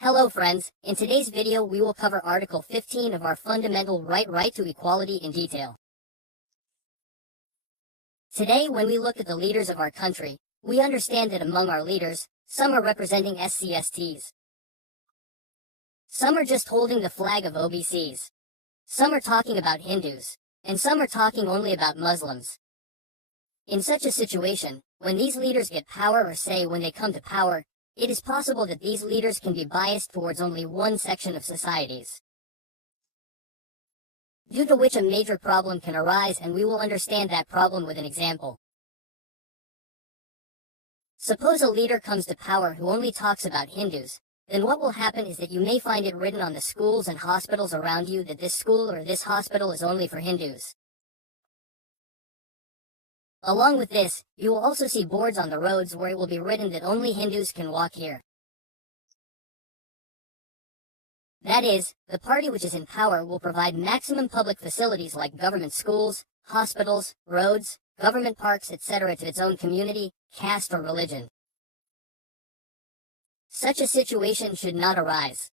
Hello friends, in today's video we will cover Article 15 of our fundamental right to equality in detail. Today when we look at the leaders of our country, we understand that among our leaders, some are representing SCSTs. Some are just holding the flag of OBCs. Some are talking about Hindus, and some are talking only about Muslims. In such a situation, when these leaders get power or say when they come to power, it is possible that these leaders can be biased towards only one section of societies, due to which a major problem can arise, and we will understand that problem with an example. Suppose a leader comes to power who only talks about Hindus, then what will happen is that you may find it written on the schools and hospitals around you that this school or this hospital is only for Hindus. Along with this, you will also see boards on the roads where it will be written that only Hindus can walk here. That is, the party which is in power will provide maximum public facilities like government schools, hospitals, roads, government parks, etc. to its own community, caste, or religion. Such a situation should not arise.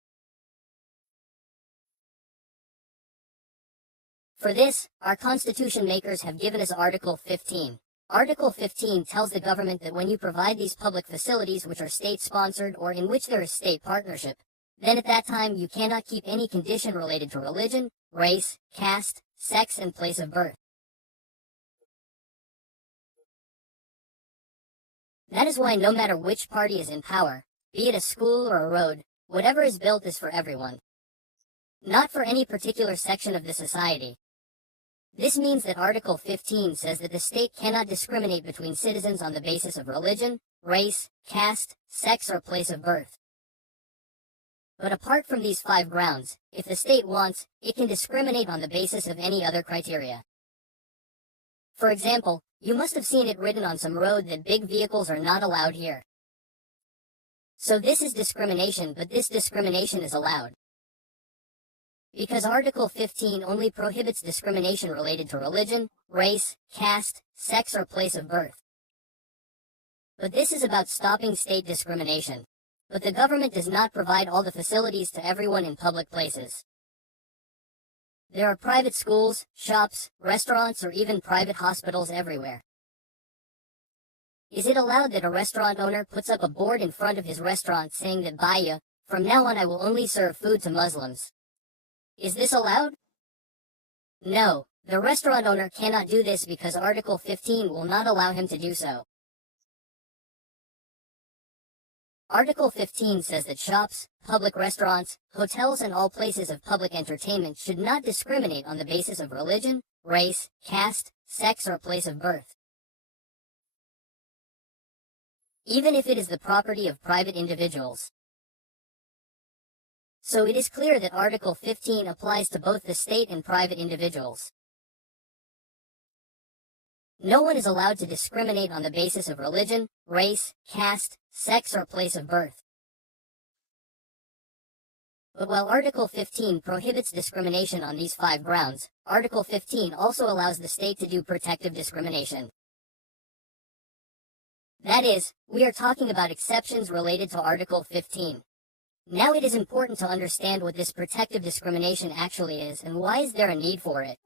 For this, our constitution makers have given us Article 15. Article 15 tells the government that when you provide these public facilities which are state-sponsored or in which there is state partnership, then at that time you cannot keep any condition related to religion, race, caste, sex, and place of birth. That is why no matter which party is in power, be it a school or a road, whatever is built is for everyone, not for any particular section of the society. This means that Article 15 says that the state cannot discriminate between citizens on the basis of religion, race, caste, sex, or place of birth. But apart from these 5 grounds, if the state wants, it can discriminate on the basis of any other criteria. For example, you must have seen it written on some road that big vehicles are not allowed here. So this is discrimination, but this discrimination is allowed, because Article 15 only prohibits discrimination related to religion, race, caste, sex, or place of birth. But this is about stopping state discrimination. But the government does not provide all the facilities to everyone in public places. There are private schools, shops, restaurants, or even private hospitals everywhere. Is it allowed that a restaurant owner puts up a board in front of his restaurant saying that Baya, from now on I will only serve food to Muslims? Is this allowed? No, the restaurant owner cannot do this because Article 15 will not allow him to do so. Article 15 says that shops, public restaurants, hotels, and all places of public entertainment should not discriminate on the basis of religion, race, caste, sex, or place of birth, even if it is the property of private individuals. So it is clear that Article 15 applies to both the state and private individuals. No one is allowed to discriminate on the basis of religion, race, caste, sex, or place of birth. But while Article 15 prohibits discrimination on these 5 grounds, Article 15 also allows the state to do protective discrimination. That is, we are talking about exceptions related to Article 15. Now it is important to understand what this protective discrimination actually is and why is there a need for it.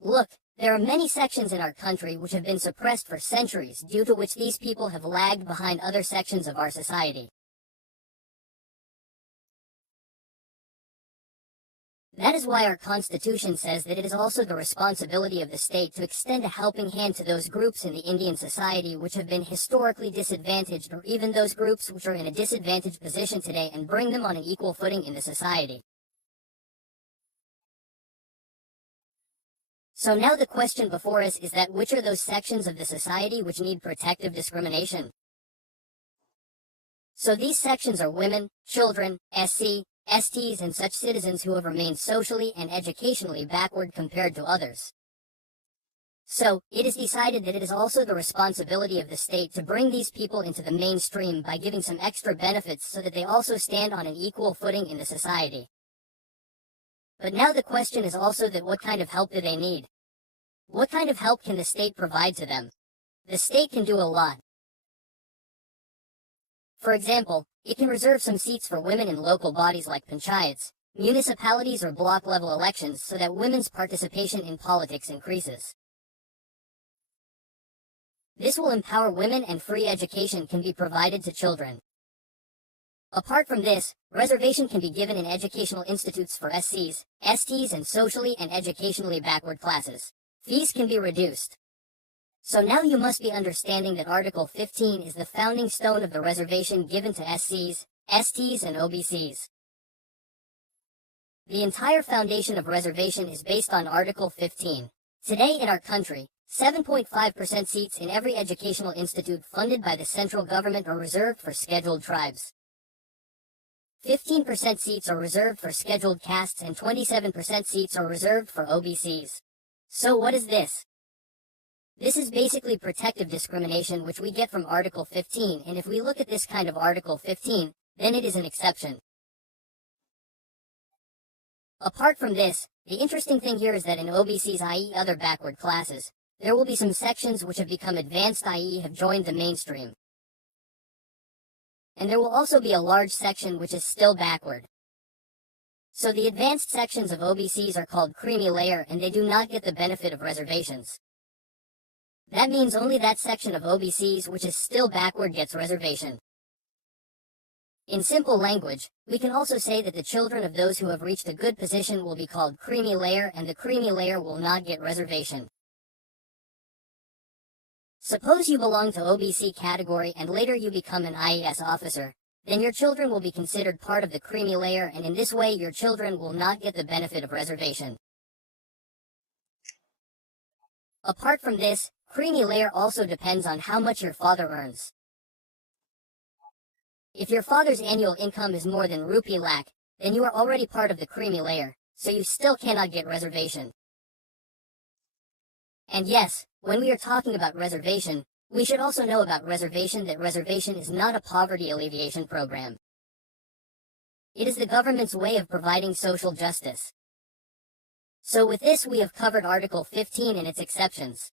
Look, there are many sections in our country which have been suppressed for centuries, due to which these people have lagged behind other sections of our society. That is why our Constitution says that it is also the responsibility of the state to extend a helping hand to those groups in the Indian society which have been historically disadvantaged, or even those groups which are in a disadvantaged position today, and bring them on an equal footing in the society. So now the question before us is that which are those sections of the society which need protective discrimination? So these sections are women, children, SC, STs, and such citizens who have remained socially and educationally backward compared to others. So, it is decided that it is also the responsibility of the state to bring these people into the mainstream by giving some extra benefits so that they also stand on an equal footing in the society. But now the question is also that what kind of help do they need? What kind of help can the state provide to them? The state can do a lot. For example, it can reserve some seats for women in local bodies like panchayats, municipalities or block-level elections so that women's participation in politics increases. This will empower women and free education can be provided to children. Apart from this, reservation can be given in educational institutes for SCs, STs, and socially and educationally backward classes. Fees can be reduced. So now you must be understanding that Article 15 is the founding stone of the reservation given to SCs, STs, and OBCs. The entire foundation of reservation is based on Article 15. Today in our country, 7.5% seats in every educational institute funded by the central government are reserved for scheduled tribes. 15% seats are reserved for scheduled castes and 27% seats are reserved for OBCs. So what is this? This is basically protective discrimination which we get from Article 15, and if we look at this kind of Article 15, then it is an exception. Apart from this, the interesting thing here is that in OBCs, i.e. other backward classes, there will be some sections which have become advanced, i.e. have joined the mainstream. And there will also be a large section which is still backward. So the advanced sections of OBCs are called creamy layer and they do not get the benefit of reservations. That means only that section of OBCs which is still backward gets reservation. In simple language, we can also say that the children of those who have reached a good position will be called creamy layer and the creamy layer will not get reservation. Suppose you belong to OBC category and later you become an IAS officer, then your children will be considered part of the creamy layer and in this way your children will not get the benefit of reservation. Apart from this, creamy layer also depends on how much your father earns. If your father's annual income is more than rupee lakh, then you are already part of the creamy layer, so you still cannot get reservation. And yes, when we are talking about reservation, we should also know about reservation that reservation is not a poverty alleviation program. It is the government's way of providing social justice. So with this we have covered Article 15 and its exceptions.